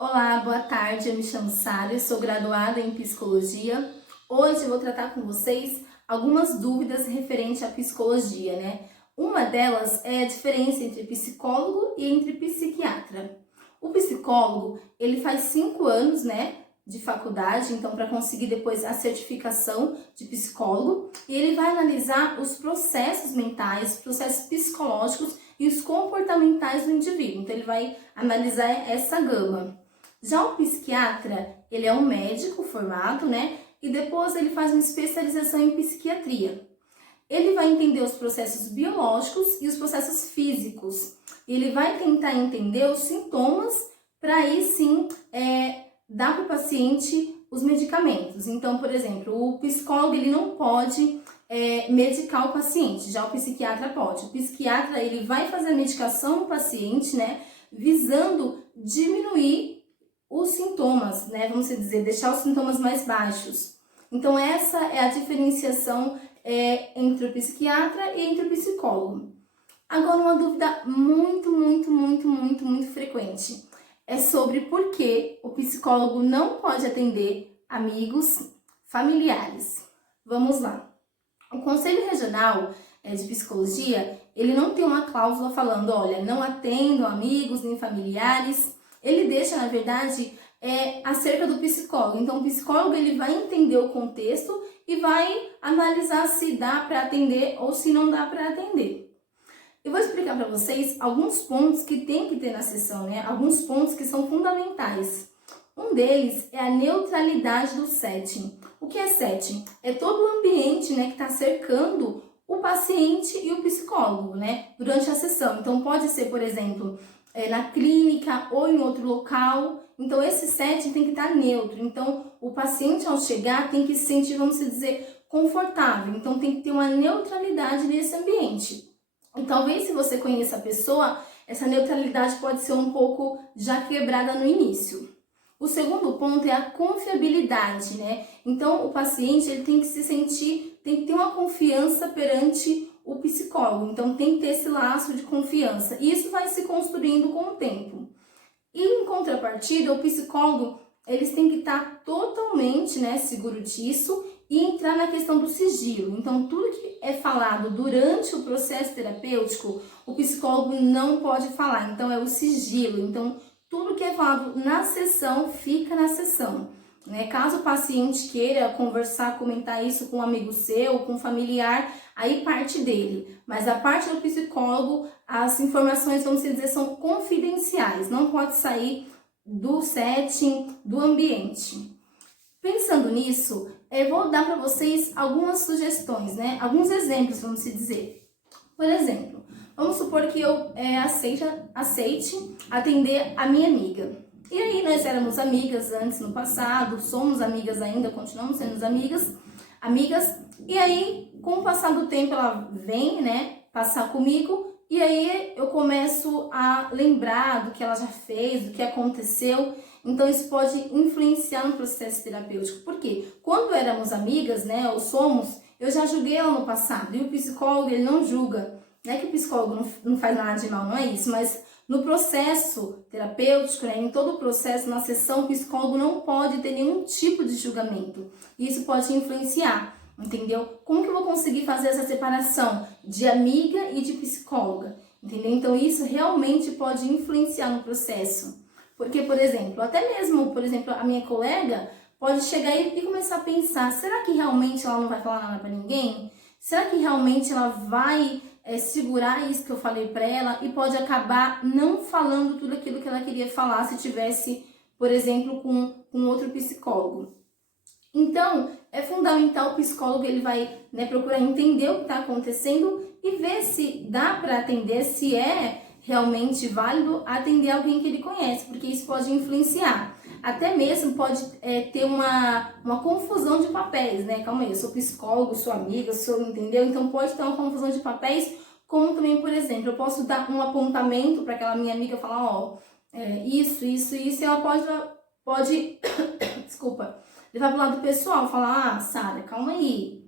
Olá, boa tarde. Eu me chamo Sara, sou graduada em psicologia. Hoje eu vou tratar com vocês algumas dúvidas referentes à psicologia, né? Uma delas é a diferença entre psicólogo e entre psiquiatra. O psicólogo, ele faz 5 anos, né, de faculdade, então para conseguir depois a certificação de psicólogo, e ele vai analisar os processos mentais, processos psicológicos e os comportamentais do indivíduo. Então ele vai analisar essa gama. Já o psiquiatra, ele é um médico formado, né? E depois ele faz uma especialização em psiquiatria. Ele vai entender os processos biológicos e os processos físicos. Ele vai tentar entender os sintomas para aí sim dar para o paciente os medicamentos. Então, por exemplo, o psicólogo ele não pode medicar o paciente, já o psiquiatra pode. O psiquiatra ele vai fazer a medicação no paciente, né? Visando diminuir os sintomas, né? Vamos dizer, deixar os sintomas mais baixos. Então, essa é a diferenciação entre o psiquiatra e entre o psicólogo. Agora, uma dúvida muito frequente é sobre por que o psicólogo não pode atender amigos, familiares. Vamos lá. O Conselho Regional de Psicologia, ele não tem uma cláusula falando, olha, não atendo amigos nem familiares. Ele deixa, na verdade, acerca do psicólogo. Então, o psicólogo ele vai entender o contexto e vai analisar se dá para atender ou se não dá para atender. Eu vou explicar para vocês alguns pontos que tem que ter na sessão, né? Alguns pontos que são fundamentais. Um deles é a neutralidade do setting. O que é setting? É todo o ambiente, né, que está cercando o paciente e o psicólogo, né, durante a sessão. Então, pode ser, por exemplo, na clínica ou em outro local. Então, esse setting tem que estar neutro. Então, o paciente, ao chegar, tem que se sentir, vamos dizer, confortável. Então, tem que ter uma neutralidade nesse ambiente. E talvez, se você conheça a pessoa, essa neutralidade pode ser um pouco já quebrada no início. O segundo ponto é a confiabilidade, né? Então, o paciente ele tem que se sentir, tem que ter uma confiança perante o psicólogo. Então, tem que ter esse laço de confiança. E isso vai se construindo com o tempo. E, em contrapartida, o psicólogo, eles têm que estar totalmente, né, seguro disso e entrar na questão do sigilo. Então, tudo que é falado durante o processo terapêutico, o psicólogo não pode falar. Então, é o sigilo. Então, tudo que é falado na sessão, fica na sessão. Né? Caso o paciente queira conversar, comentar isso com um amigo seu, com um familiar, aí parte dele. Mas a parte do psicólogo, as informações, vamos dizer, são confidenciais. Não pode sair do setting, do ambiente. Pensando nisso, eu vou dar para vocês algumas sugestões, né? Alguns exemplos, vamos dizer. Por exemplo, vamos supor que eu aceite atender a minha amiga. E aí nós éramos amigas antes no passado, somos amigas ainda, continuamos sendo amigas. E aí, com o passar do tempo, ela vem, né, passar comigo. E aí eu começo a lembrar do que ela já fez, do que aconteceu. Então isso pode influenciar no processo terapêutico. Por quê? Quando éramos amigas, né, ou somos, eu já julguei ela no passado. E o psicólogo, ele não julga. Não é que o psicólogo não faz nada de mal, não é isso, mas no processo terapêutico, né, em todo o processo, na sessão, o psicólogo não pode ter nenhum tipo de julgamento. Isso pode influenciar, entendeu? Como que eu vou conseguir fazer essa separação de amiga e de psicóloga? Entendeu? Então isso realmente pode influenciar no processo. Porque, por exemplo, até mesmo, por exemplo, a minha colega pode chegar e começar a pensar, será que realmente ela não vai falar nada para ninguém? Será que realmente ela vai segurar isso que eu falei para ela e pode acabar não falando tudo aquilo que ela queria falar se tivesse, por exemplo, com outro psicólogo. Então, é fundamental o psicólogo, ele vai, né, procurar entender o que está acontecendo e ver se dá para atender, se é realmente válido atender alguém que ele conhece, porque isso pode influenciar. Até mesmo pode ter uma confusão de papéis, né? Calma aí, eu sou psicólogo, sou amiga, entendeu? Então pode ter uma confusão de papéis, como também, por exemplo, eu posso dar um apontamento para aquela minha amiga falar, ó, isso, e ela pode desculpa, levar pro lado pessoal, falar, Sara, calma aí,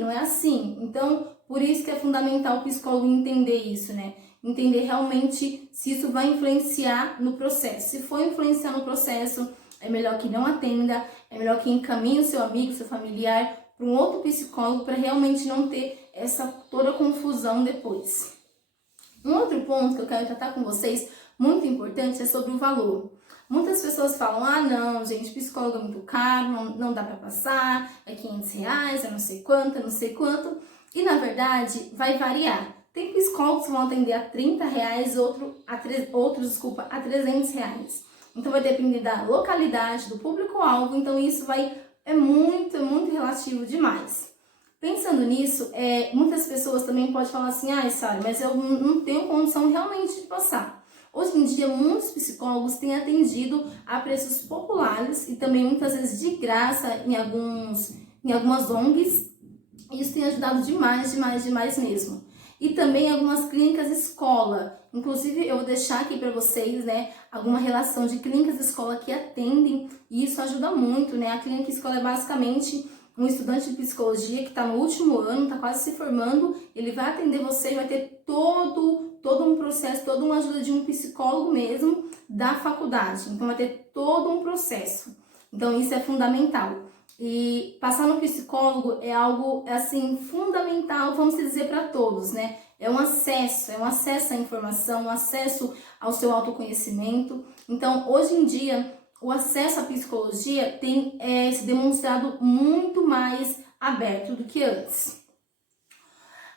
não é assim. Então, por isso que é fundamental o psicólogo entender isso, né? entender realmente se isso vai influenciar no processo. Se for influenciar no processo, é melhor que não atenda, é melhor que encaminhe o seu amigo, seu familiar para um outro psicólogo para realmente não ter essa toda confusão depois. Um outro ponto que eu quero tratar com vocês, muito importante, é sobre o valor. Muitas pessoas falam, ah não, gente, psicólogo é muito caro, não dá para passar, é R$500, é não sei quanto, é não sei quanto. E na verdade, vai variar. Tem psicólogos que vão atender a R$30, outros a R$300. Então vai depender da localidade, do público-alvo, então isso é muito relativo demais. Pensando nisso, muitas pessoas também podem falar assim, ah, Sara, mas eu não tenho condição realmente de passar. Hoje em dia, muitos psicólogos têm atendido a preços populares e também muitas vezes de graça em algumas ONGs. Isso tem ajudado demais mesmo. E também algumas clínicas escola. Inclusive, eu vou deixar aqui para vocês, né, alguma relação de clínicas escola que atendem, e isso ajuda muito, né? A clínica escola é basicamente um estudante de psicologia que está no último ano, está quase se formando, ele vai atender você e vai ter todo um processo, toda uma ajuda de um psicólogo mesmo da faculdade. Então, vai ter todo um processo. Então, isso é fundamental. E passar no psicólogo é algo, assim, fundamental, vamos dizer, para todos, né? É um acesso à informação, um acesso ao seu autoconhecimento. Então, hoje em dia, o acesso à psicologia tem se demonstrado muito mais aberto do que antes.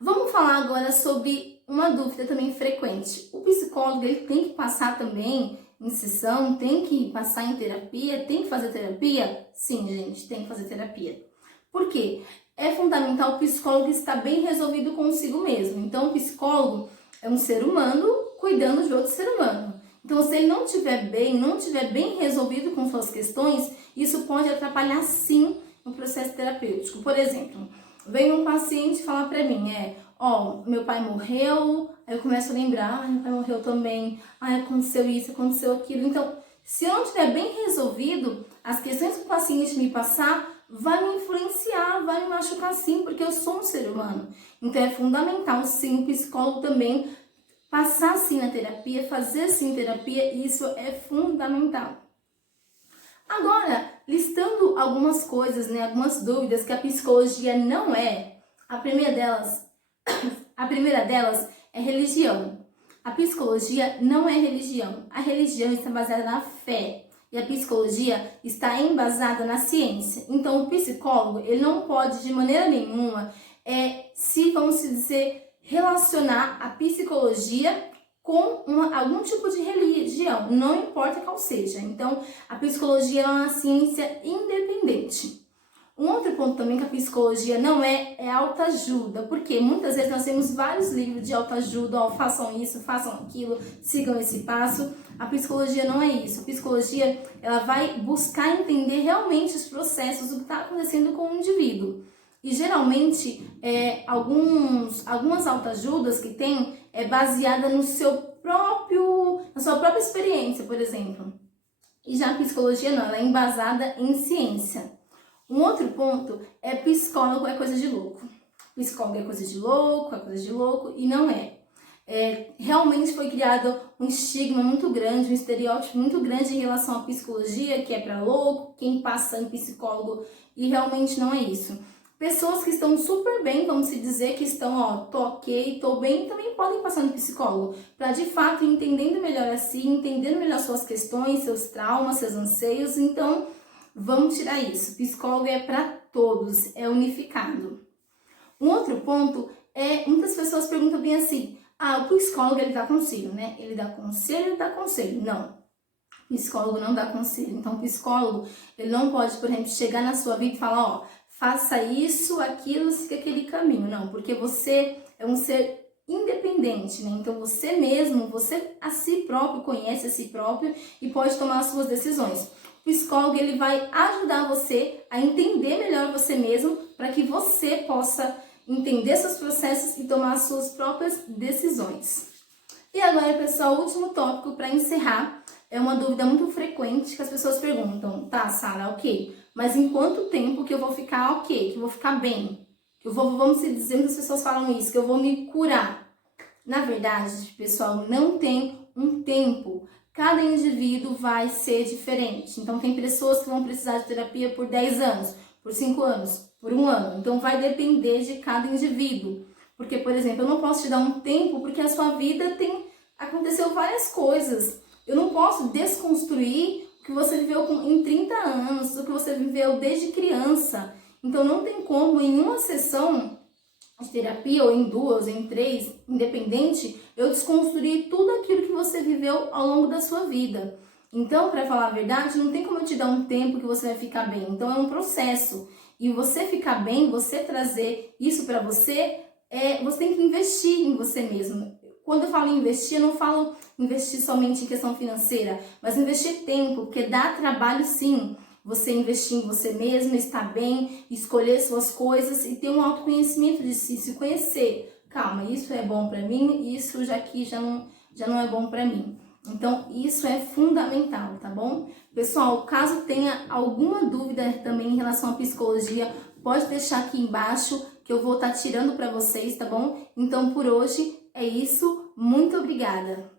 Vamos falar agora sobre uma dúvida também frequente. O psicólogo ele tem que passar também em sessão, tem que passar em terapia, tem que fazer terapia? Sim, gente, tem que fazer terapia. Por quê? É fundamental o psicólogo estar bem resolvido consigo mesmo. Então, o psicólogo é um ser humano cuidando de outro ser humano. Então, se ele não estiver bem resolvido com suas questões, isso pode atrapalhar sim no processo terapêutico. Por exemplo, vem um paciente falar para mim, meu pai morreu, aí eu começo a lembrar, meu pai morreu também, aconteceu isso, aconteceu aquilo. Então, se eu não estiver bem resolvido, as questões que o paciente me passar vai me influenciar, vai me machucar sim, porque eu sou um ser humano. Então, é fundamental sim o psicólogo também passar sim na terapia, fazer sim terapia, isso é fundamental. Agora, listando algumas coisas, né, algumas dúvidas que a psicologia não é, a primeira delas é religião. A psicologia não é religião. A religião está baseada na fé e a psicologia está embasada na ciência. Então, o psicólogo ele não pode de maneira nenhuma vamos dizer, relacionar a psicologia com algum tipo de religião, não importa qual seja. Então, a psicologia é uma ciência independente. Um outro ponto também que a psicologia não é autoajuda, porque muitas vezes nós temos vários livros de autoajuda, façam isso, façam aquilo, sigam esse passo. A psicologia não é isso. A psicologia ela vai buscar entender realmente os processos, o que está acontecendo com o indivíduo. E geralmente, algumas autoajudas que tem é baseada na sua própria experiência, por exemplo. E já a psicologia não, ela é embasada em ciência. Um outro ponto é psicólogo é coisa de louco. Psicólogo é coisa de louco, e não é. Realmente foi criado um estigma muito grande, um estereótipo muito grande em relação à psicologia, que é para louco, quem passa em psicólogo, e realmente não é isso. Pessoas que estão super bem, vamos dizer, que estão, tô ok, tô bem, também podem passar no psicólogo, para de fato entendendo melhor a si, entendendo melhor suas questões, seus traumas, seus anseios. Então, vamos tirar isso. Psicólogo é para todos, é unificado. Um outro ponto muitas pessoas perguntam bem assim, o psicólogo ele dá conselho, né? Ele dá conselho, Não. O psicólogo não dá conselho. Então, o psicólogo, ele não pode, por exemplo, chegar na sua vida e falar, faça isso, aquilo, siga aquele caminho. Não, porque você é um ser independente, né? Então, você mesmo, você a si próprio, conhece a si próprio e pode tomar as suas decisões. O psicólogo, ele vai ajudar você a entender melhor você mesmo para que você possa entender seus processos e tomar as suas próprias decisões. E agora, pessoal, o último tópico para encerrar é uma dúvida muito frequente que as pessoas perguntam, tá, Sara, ok, mas em quanto tempo que eu vou ficar ok, que eu vou ficar bem? Que eu vou, vamos dizer, muitas pessoas falam isso, que eu vou me curar. Na verdade, pessoal, não tem um tempo. Cada indivíduo vai ser diferente. Então, tem pessoas que vão precisar de terapia por 10 anos, por 5 anos, por 1 ano. Então, vai depender de cada indivíduo. Porque, por exemplo, eu não posso te dar um tempo porque a sua vida aconteceu várias coisas. Eu não posso desconstruir o que você viveu em 30 anos, o que você viveu desde criança. Então, não tem como em uma sessão de terapia, ou em 2, ou em 3, independente, eu desconstruir tudo aquilo que você viveu ao longo da sua vida. Então, para falar a verdade, não tem como eu te dar um tempo que você vai ficar bem. Então, é um processo. E você ficar bem, você trazer isso para você, você tem que investir em você mesmo. Quando eu falo em investir, eu não falo investir somente em questão financeira, mas investir tempo, porque dá trabalho sim. Você investir em você mesmo, estar bem, escolher suas coisas e ter um autoconhecimento de si, se conhecer. Calma, isso é bom para mim, isso já não é bom para mim. Então, isso é fundamental, tá bom? Pessoal, caso tenha alguma dúvida também em relação à psicologia, pode deixar aqui embaixo que eu vou estar tirando para vocês, tá bom? Então, por hoje é isso. Muito obrigada!